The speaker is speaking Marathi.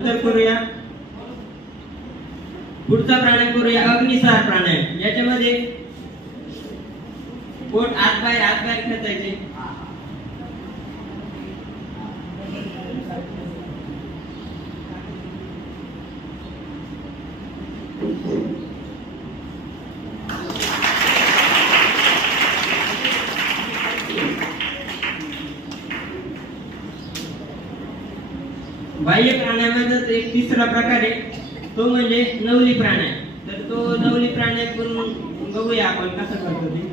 तर करूया पुढचा प्राणायाम करूया अग्निसार प्राणायाम। याच्यामध्ये पोट आत बाहेर खेचायचे। बाह्य प्राणायामाचा एक तिसरा प्रकार आहे, तो म्हणजे नवली प्राणायाम। तर तो नवली प्राणायाम करून बघूया आपण कसं करतो ते।